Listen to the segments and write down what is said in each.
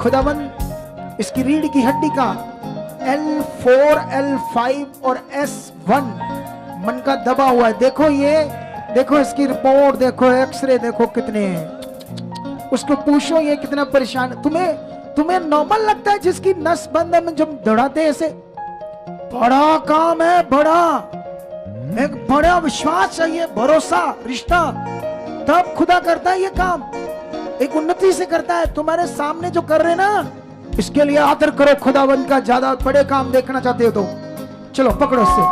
खुदावन इसकी रीढ़ की हड्डी का L4, L5 और S1 मन का दबा हुआ है। देखो ये, देखो इसकी रिपोर्ट देखो, एक्सरे देखो कितने हैं। उसको पूछो ये कितना परेशान। तुम्हें नॉर्मल लगता है जिसकी नस बंद है, जब दौड़ाते ऐसे? बड़ा काम है, बड़ा एक बड़ा विश्वास चाहिए, भरोसा, रिश्ता, तब खुदा करता है ये काम। एक उन्नति से करता है। तुम्हारे सामने जो कर रहे ना, इसके लिए आदर करो खुदावंद का। ज्यादा बड़े काम देखना चाहते हो तो चलो पकड़ो इससे,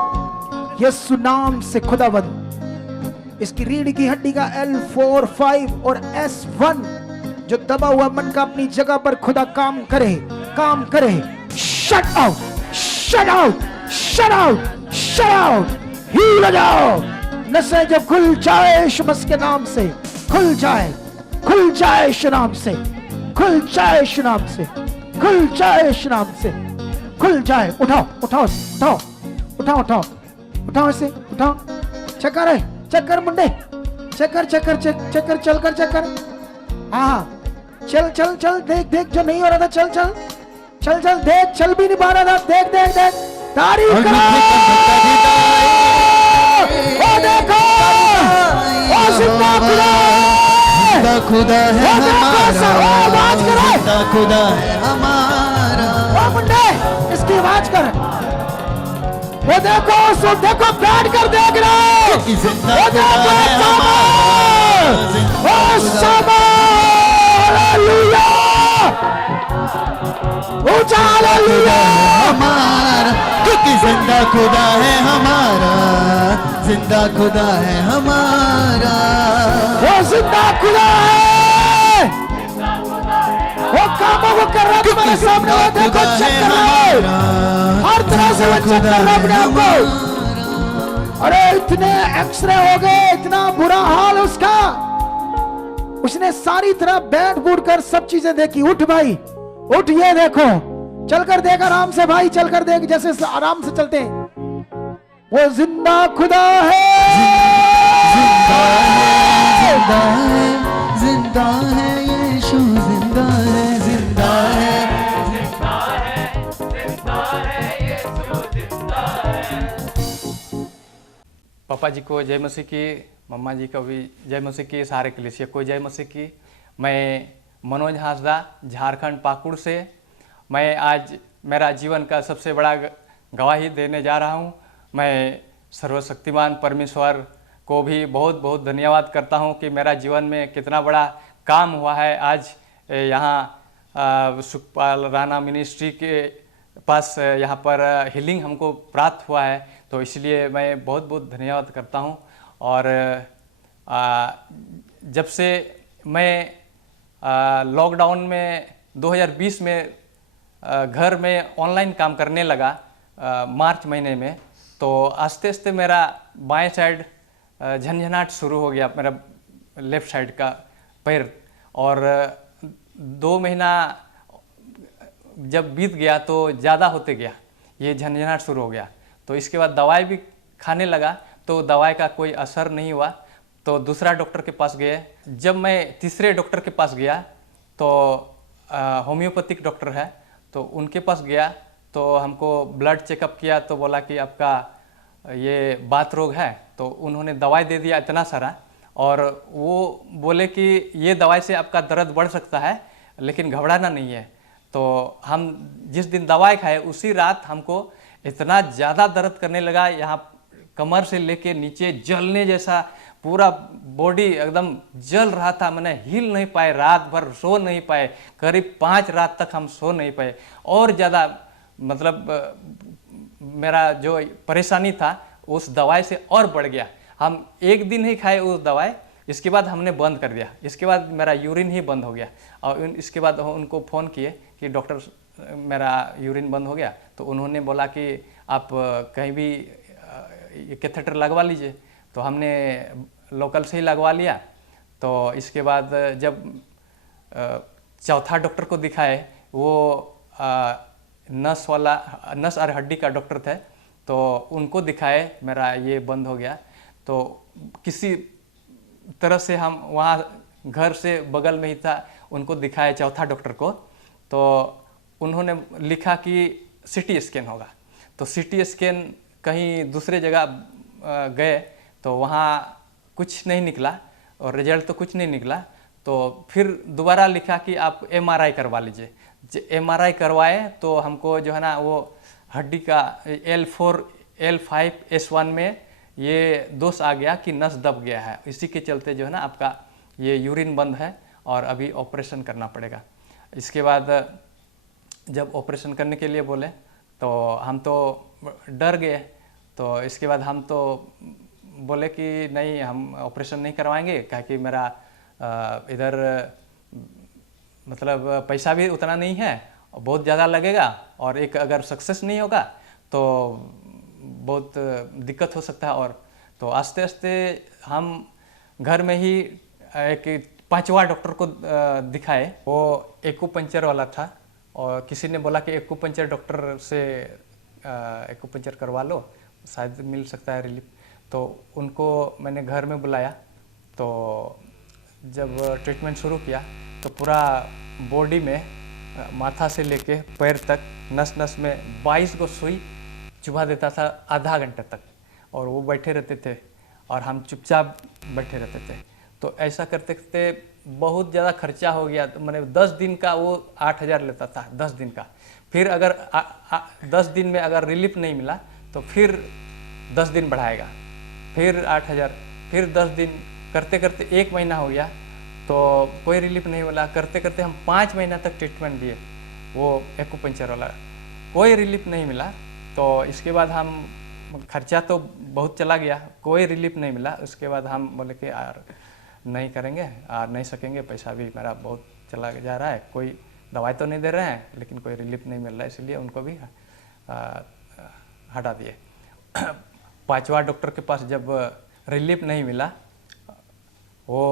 यीशु नाम से खुदावंद इसकी रीढ़ की हड्डी का L4, 5 और S1 जो दबा हुआ मन का अपनी जगह पर खुदा काम करे, काम करे। Shut out, shut out, shut out, shut out. Heal हो जाओ। नसें जब खुल जाए यीशु मसीह के नाम से, खुल जाए, खुल जाए यीशु नाम से, खुल जाए यीशु नाम से, खुल जाए यीशु नाम से, खुल जाए। उठाओ, उठाओ, उठाओ, उठाओ, उठाओ, उठाओ इसे, उठाओ। चक्कर है, चक्कर मुंडे, चक्कर, चक्कर, चक्कर, चल कर चक्कर। हाँ चल चल चल, देख देख जो नहीं हो रहा था, चल चल चल चल, देख चल भी नहीं पा रहा था, देख देख देख। तारीफ करो। ओ देखो, ओ जिंदा खुदा, जिंदा खुदा है हमारा, आवाज करो, जिंदा खुदा है हमारा। ओ मुंडे इसकी आवाज कर। वो देखो, सो देखो, बैठ कर देख रहे हो। जिंदा खुदा है हमारा, ओ समा, हालेलुया, ऊंचा हालेलुया हमारा, क्योंकि जिंदा खुदा है हमारा, जिंदा खुदा है हमारा। वो जिंदा खुदा है, वो कामों को कर रहा है तुम्हारे सामने। वो देखो चेक कर रहा है, हर तरह से वो चेक कर रहा है अपने आप को। अरे इतने एक्सरे हो गए, इतना बुरा हाल उसका, उसने सारी तरह बैठ बूट कर सब चीजें देखी। उठ भाई उठ, ये देखो, चलकर देख आराम से भाई, चलकर देख जैसे आराम से चलते हैं। वो जिंदा खुदा है, जिंदा है, जिंदा है, जिंदा है, यीशु जिंदा है, जिंदा है, जिंदा है, जिंदा है, यीशु जिंदा है। पापा जी को जय मसीह की, मम्मा जी को भी जय मसीह की, सारे कलीसिया को जय मसीह की। मैं मनोज हांसदा, झारखंड पाकुड़ से। मैं आज मेरा जीवन का सबसे बड़ा गवाही देने जा रहा हूँ। मैं सर्वशक्तिमान परमेश्वर को भी बहुत बहुत धन्यवाद करता हूँ कि मेरा जीवन में कितना बड़ा काम हुआ है। आज यहाँ सुखपाल राणा मिनिस्ट्री के पास यहाँ पर हीलिंग हमको प्राप्त हुआ है, तो इसलिए मैं बहुत बहुत धन्यवाद करता हूँ। और जब से मैं लॉकडाउन में 2020 में घर में ऑनलाइन काम करने लगा मार्च महीने में, तो आस्ते आस्ते मेरा बाएं साइड झंझनाहट शुरू हो गया, मेरा लेफ्ट साइड का पैर। और 2 महीना जब बीत गया तो ज़्यादा होते गया, ये झंझनाहट शुरू हो गया। तो इसके बाद दवाई भी खाने लगा, तो दवाई का कोई असर नहीं हुआ, तो दूसरा डॉक्टर के पास गए। जब मैं तीसरे डॉक्टर के पास गया तो होम्योपैथिक डॉक्टर है, तो उनके पास गया, तो हमको ब्लड चेकअप किया, तो बोला कि आपका ये बात रोग है। तो उन्होंने दवाई दे दिया इतना सारा, और वो बोले कि ये दवाई से आपका दर्द बढ़ सकता है, लेकिन घबराना नहीं है। तो हम जिस दिन दवाई खाए उसी रात हमको इतना ज़्यादा दर्द करने लगा, यहाँ कमर से लेके नीचे जलने जैसा, पूरा बॉडी एकदम जल रहा था। मैंने हिल नहीं पाए, रात भर सो नहीं पाए, करीब 5 रात तक हम सो नहीं पाए। और ज़्यादा मतलब मेरा जो परेशानी था उस दवाई से और बढ़ गया। हम 1 दिन ही खाए उस दवाई, इसके बाद हमने बंद कर दिया। इसके बाद मेरा यूरिन ही बंद हो गया। और इसके बाद उनको फ़ोन किए कि डॉक्टर मेरा यूरिन बंद हो गया, तो उन्होंने बोला कि आप कहीं भी कैथेटर लगवा लीजिए। तो हमने लोकल से ही लगवा लिया। तो इसके बाद जब चौथा डॉक्टर को दिखाए, वो नस और हड्डी का डॉक्टर थे, तो उनको दिखाए, मेरा ये बंद हो गया। तो किसी तरह से हम वहाँ घर से बगल में ही था, उनको दिखाए चौथा डॉक्टर को। तो उन्होंने लिखा कि सीटी स्कैन होगा। तो सीटी स्कैन कहीं दूसरे जगह गए तो वहाँ कुछ नहीं निकला और रिजल्ट तो कुछ नहीं निकला। तो फिर दोबारा लिखा कि आप एमआरआई करवा लीजिए। एमआरआई करवाए तो हमको जो है ना वो हड्डी का L4 L5 S1 में ये दोष आ गया कि नस दब गया है। इसी के चलते जो है ना आपका ये यूरिन बंद है और अभी ऑपरेशन करना पड़ेगा। इसके बाद जब ऑपरेशन करने के लिए बोले तो हम तो डर गए। तो इसके बाद हम तो बोले कि नहीं, हम ऑपरेशन नहीं करवाएंगे, क्या कि मेरा इधर मतलब पैसा भी उतना नहीं है, बहुत ज़्यादा लगेगा और एक अगर सक्सेस नहीं होगा तो बहुत दिक्कत हो सकता है। और तो आस्ते आस्ते हम घर में ही एक 5वां डॉक्टर को दिखाए। वो एक्यूपंक्चर वाला था और किसी ने बोला कि एक्यूपंक्चर डॉक्टर से एक्यूपंक्चर करवा लो, शायद मिल सकता है रिलीफ। तो उनको मैंने घर में बुलाया। तो जब ट्रीटमेंट शुरू किया तो पूरा बॉडी में माथा से लेके पैर तक नस नस में 22 को सुई चुभा देता था आधा घंटे तक, और वो बैठे रहते थे और हम चुपचाप बैठे रहते थे। तो ऐसा करते करते बहुत ज़्यादा खर्चा हो गया। तो मैंने 10 दिन का वो 8,000 लेता था, 10 दिन का। फिर अगर 10 दिन में अगर रिलीफ नहीं मिला तो फिर 10 दिन बढ़ाएगा, फिर 8,000, फिर 10 दिन करते करते 1 महीना हो गया तो कोई रिलीफ नहीं मिला। करते करते हम 5 महीना तक ट्रीटमेंट दिए, वो एक्यूपंक्चर वाला, कोई रिलीफ नहीं मिला। तो इसके बाद हम खर्चा तो बहुत चला गया, कोई रिलीफ नहीं मिला। उसके बाद हम बोले कि यार नहीं करेंगे, नहीं सकेंगे, पैसा भी मेरा बहुत चला जा रहा है, कोई दवाई तो नहीं दे रहे हैं लेकिन कोई रिलीफ नहीं मिल रहा है, इसलिए उनको भी हटा दिए। 5वां डॉक्टर के पास जब रिलीफ नहीं मिला, वो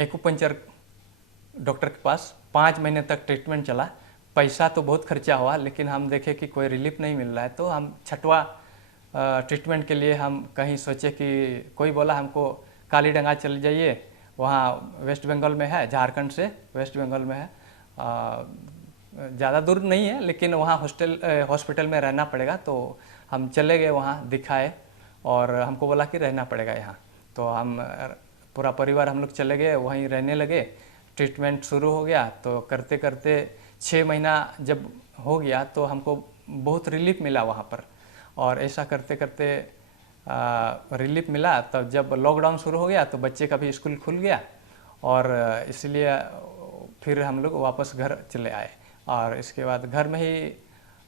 एक्यूपंक्चर डॉक्टर के पास 5 महीने तक ट्रीटमेंट चला। पैसा तो बहुत खर्चा हुआ लेकिन हम देखे कि कोई रिलीफ नहीं मिल रहा है। तो हम 6वां ट्रीटमेंट के लिए हम कहीं सोचे कि कोई बोला हमको कालीडंगा चले जाइए, वहाँ वेस्ट बंगाल में है, झारखंड से वेस्ट बंगाल में है, ज़्यादा दूर नहीं है लेकिन वहाँ हॉस्पिटल में रहना पड़ेगा। तो हम चले गए वहाँ, दिखाए और हमको बोला कि रहना पड़ेगा यहाँ। तो हम पूरा परिवार हम लोग चले गए, वहीं रहने लगे। ट्रीटमेंट शुरू हो गया तो करते करते 6 महीना जब हो गया तो हमको बहुत रिलीफ मिला वहाँ पर। और ऐसा करते करते रिलीफ मिला। तब जब लॉकडाउन शुरू हो गया तो बच्चे का भी स्कूल खुल गया और इसलिए फिर हम लोग वापस घर चले आए। और इसके बाद घर में ही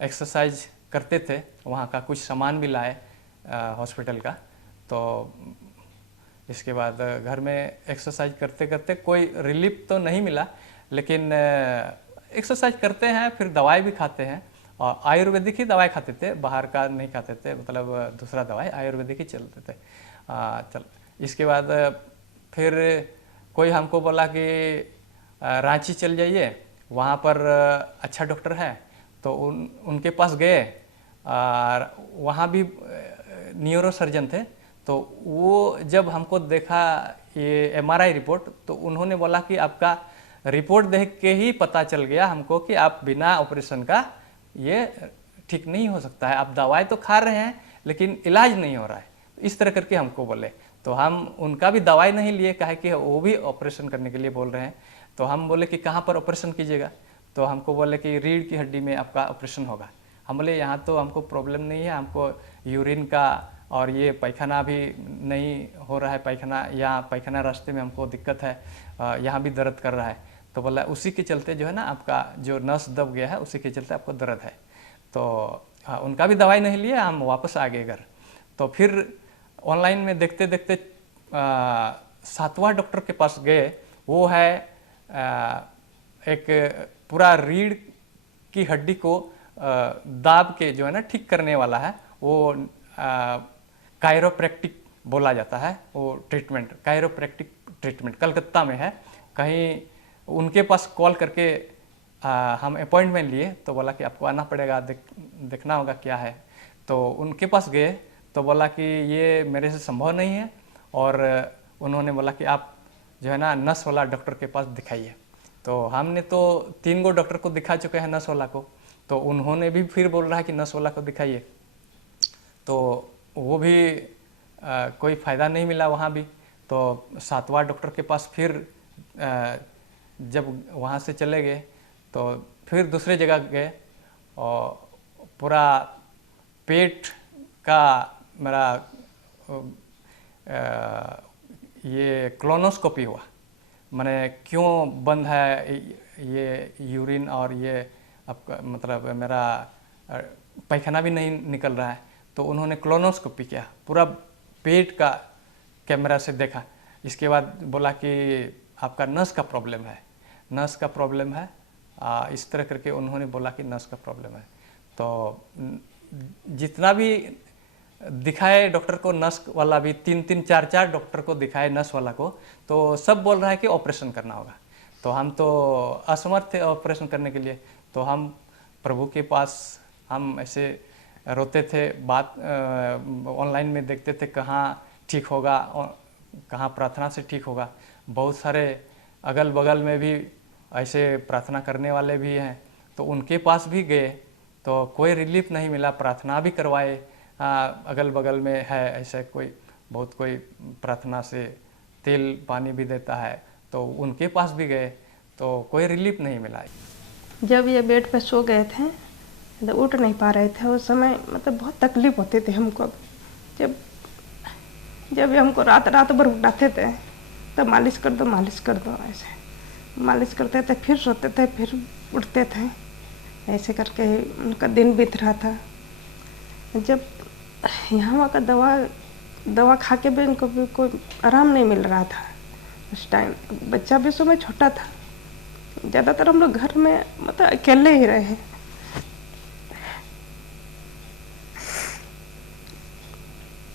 एक्सरसाइज करते थे, वहाँ का कुछ सामान भी लाए हॉस्पिटल का। तो इसके बाद घर में एक्सरसाइज करते करते कोई रिलीफ तो नहीं मिला लेकिन एक्सरसाइज करते हैं, फिर दवाई भी खाते हैं। और आयुर्वेदिक ही दवाई खाते थे, बाहर का नहीं खाते थे, मतलब दूसरा दवाई आयुर्वेदिक ही चलते थे। चल इसके बाद फिर कोई हमको बोला कि रांची चल जाइए, वहाँ पर अच्छा डॉक्टर है। तो उनके पास गए और वहाँ भी न्यूरो सर्जन थे। तो वो जब हमको देखा ये एमआरआई रिपोर्ट, तो उन्होंने बोला कि आपका रिपोर्ट देख के ही पता चल गया हमको कि आप बिना ऑपरेशन का ये ठीक नहीं हो सकता है, आप दवाई तो खा रहे हैं लेकिन इलाज नहीं हो रहा है, इस तरह करके हमको बोले। तो हम उनका भी दवाई नहीं लिए, काहे कि वो भी ऑपरेशन करने के लिए बोल रहे हैं। तो हम बोले कि कहाँ पर ऑपरेशन कीजिएगा? तो हमको बोले कि रीढ़ की हड्डी में आपका ऑपरेशन होगा। हम बोले यहाँ तो हमको प्रॉब्लम नहीं है, हमको यूरिन का और ये पैखाना भी नहीं हो रहा है, पैखाना या पैखाना रास्ते में हमको दिक्कत है, यहाँ भी दर्द कर रहा है। तो बोला उसी के चलते जो है ना आपका जो नस दब गया है उसी के चलते आपको दर्द है। तो उनका भी दवाई नहीं लिया, हम वापस आ गए घर। तो फिर ऑनलाइन में देखते देखते 7वां डॉक्टर के पास गए। वो है एक पूरा रीढ़ की हड्डी को दाब के जो है ना ठीक करने वाला है। वो कायरोप्रैक्टिक बोला जाता है, वो ट्रीटमेंट कायरोप्रैक्टिक ट्रीटमेंट कलकत्ता में है। कहीं उनके पास कॉल करके हम अपॉइंटमेंट लिए तो बोला कि आपको आना पड़ेगा, देखना होगा क्या है। तो उनके पास गए तो बोला कि ये मेरे से संभव नहीं है, और उन्होंने बोला कि आप जो है ना नस वाला डॉक्टर के पास दिखाइए। तो हमने तो 3 गो डॉक्टर को दिखा चुके हैं नस वाला को, तो उन्होंने भी फिर बोल रहा है कि नस वाला को दिखाइए, तो वो भी कोई फ़ायदा नहीं मिला वहाँ भी। तो 7वां डॉक्टर के पास फिर जब वहाँ से चले गए तो फिर दूसरे जगह गए और पूरा पेट का मेरा ये क्लोनोस्कोपी हुआ, मैंने क्यों बंद है ये यूरिन और ये आपका मतलब मेरा पैखाना भी नहीं निकल रहा है, तो उन्होंने क्लोनोस्कोपी किया, पूरा पेट का कैमरा से देखा। इसके बाद बोला कि आपका नस का प्रॉब्लम है, नस का प्रॉब्लम है, इस तरह करके उन्होंने बोला कि नस का प्रॉब्लम है। तो जितना भी दिखाए डॉक्टर को, नस वाला भी 3-3 4-4 डॉक्टर को दिखाए नस वाला को, तो सब बोल रहा है कि ऑपरेशन करना होगा। तो हम तो असमर्थ थे ऑपरेशन करने के लिए, तो हम प्रभु के पास हम ऐसे रोते थे, बात ऑनलाइन में देखते थे कहाँ ठीक होगा और कहाँ प्रार्थना से ठीक होगा। बहुत सारे अगल बगल में भी ऐसे प्रार्थना करने वाले भी हैं, तो उनके पास भी गए तो कोई रिलीफ नहीं मिला। प्रार्थना भी करवाए, अगल बगल में है ऐसे कोई बहुत कोई प्रार्थना से तेल पानी भी देता है, तो उनके पास भी गए तो कोई रिलीफ नहीं मिला। जब ये बेड पे सो गए थे, जब उठ नहीं पा रहे थे उस समय मतलब बहुत तकलीफ होती थी हमको। जब ये हमको रात भर उठाते थे तब मालिश कर दो ऐसे मालिश करते थे, फिर सोते थे, फिर उठते थे, ऐसे करके उनका दिन बीत रहा था। जब यहाँ का दवा खा के भी इनको भी कोई आराम नहीं मिल रहा था उस टाइम। बच्चा भी समय छोटा था, ज़्यादातर हम लोग घर में मतलब अकेले ही रहे।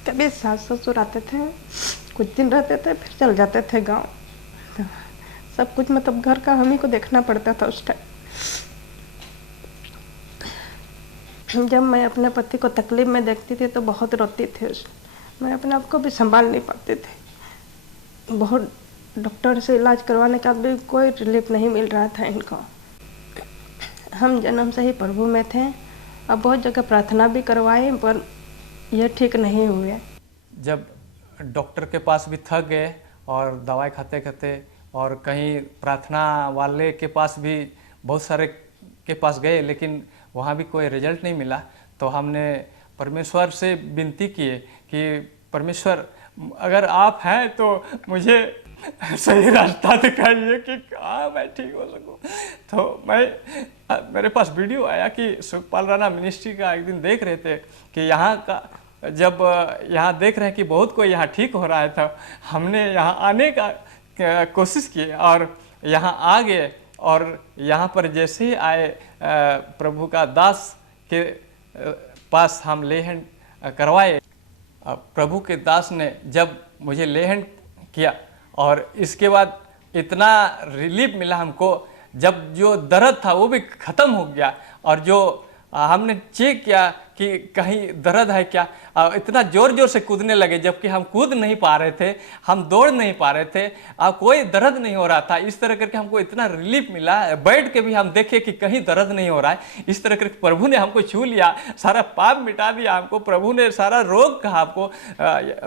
कभी सास ससुर आते थे, कुछ दिन रहते थे, फिर चल जाते थे गांव। तो सब कुछ मतलब घर का हम ही को देखना पड़ता था उस टाइम। जब मैं अपने पति को तकलीफ में देखती थी तो बहुत रोती थी। मैं अपने आप को भी संभाल नहीं पाती थी। बहुत डॉक्टर से इलाज करवाने का भी कोई रिलीफ नहीं मिल रहा था इनको। हम जन्म से ही प्रभु में थे, अब बहुत जगह प्रार्थना भी करवाए पर यह ठीक नहीं हुए। जब डॉक्टर के पास भी थक गए और दवाई खाते खाते, और कहीं प्रार्थना वाले के पास भी बहुत सारे के पास गए, लेकिन वहाँ भी कोई रिजल्ट नहीं मिला, तो हमने परमेश्वर से विनती किए कि परमेश्वर अगर आप हैं तो मुझे सही रास्ता दिखाइए कि कहाँ मैं ठीक हो सकूँ। तो मेरे पास वीडियो आया कि सुखपाल राणा मिनिस्ट्री का एक दिन देख रहे थे कि यहाँ का, जब यहाँ देख रहे हैं कि बहुत कोई यहाँ ठीक हो रहा है, तो हमने यहाँ आने का कोशिश की और यहाँ आ गए। और यहाँ पर जैसे ही आए प्रभु का दास के पास हम लेहन करवाए। प्रभु के दास ने जब मुझे लेहन किया और इसके बाद इतना रिलीफ मिला हमको, जब जो दर्द था वो भी ख़त्म हो गया। और जो हमने चेक किया कि कहीं दर्द है क्या, इतना ज़ोर ज़ोर से कूदने लगे, जबकि हम कूद नहीं पा रहे थे, हम दौड़ नहीं पा रहे थे, कोई दर्द नहीं हो रहा था। इस तरह करके हमको इतना रिलीफ मिला। बैठ के भी हम देखे कि कहीं दर्द नहीं हो रहा है। इस तरह करके प्रभु ने हमको छू लिया, सारा पाप मिटा दिया हमको। प्रभु ने सारा रोग का हमको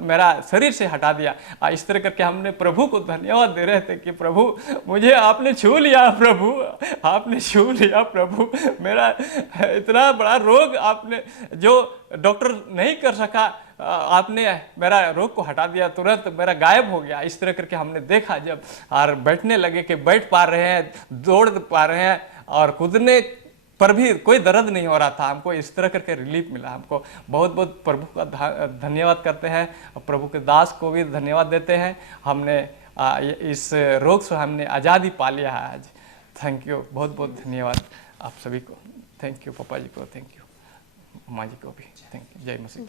मेरा शरीर से हटा दिया। इस तरह करके हमने प्रभु को धन्यवाद दे रहे थे कि प्रभु मुझे आपने छू लिया, प्रभु आपने छू लिया, प्रभु मेरा इतना बड़ा रोग आपने, जो डॉक्टर नहीं कर सका, आपने मेरा रोग को हटा दिया, तुरंत मेरा गायब हो गया। इस तरह करके हमने देखा जब, और बैठने लगे कि बैठ पा रहे हैं, दौड़ पा रहे हैं, और कूदने पर भी कोई दर्द नहीं हो रहा था। हमको इस तरह करके रिलीफ मिला। हमको बहुत बहुत प्रभु का धन्यवाद करते हैं, और प्रभु के दास को भी धन्यवाद देते हैं। हमने इस रोग से हमने आज़ादी पा लिया है आज। थैंक यू, बहुत बहुत धन्यवाद आप सभी को। थैंक यू पापा जी को, थैंक यू माँ जी को भी, थैंक यू। जय मसीह।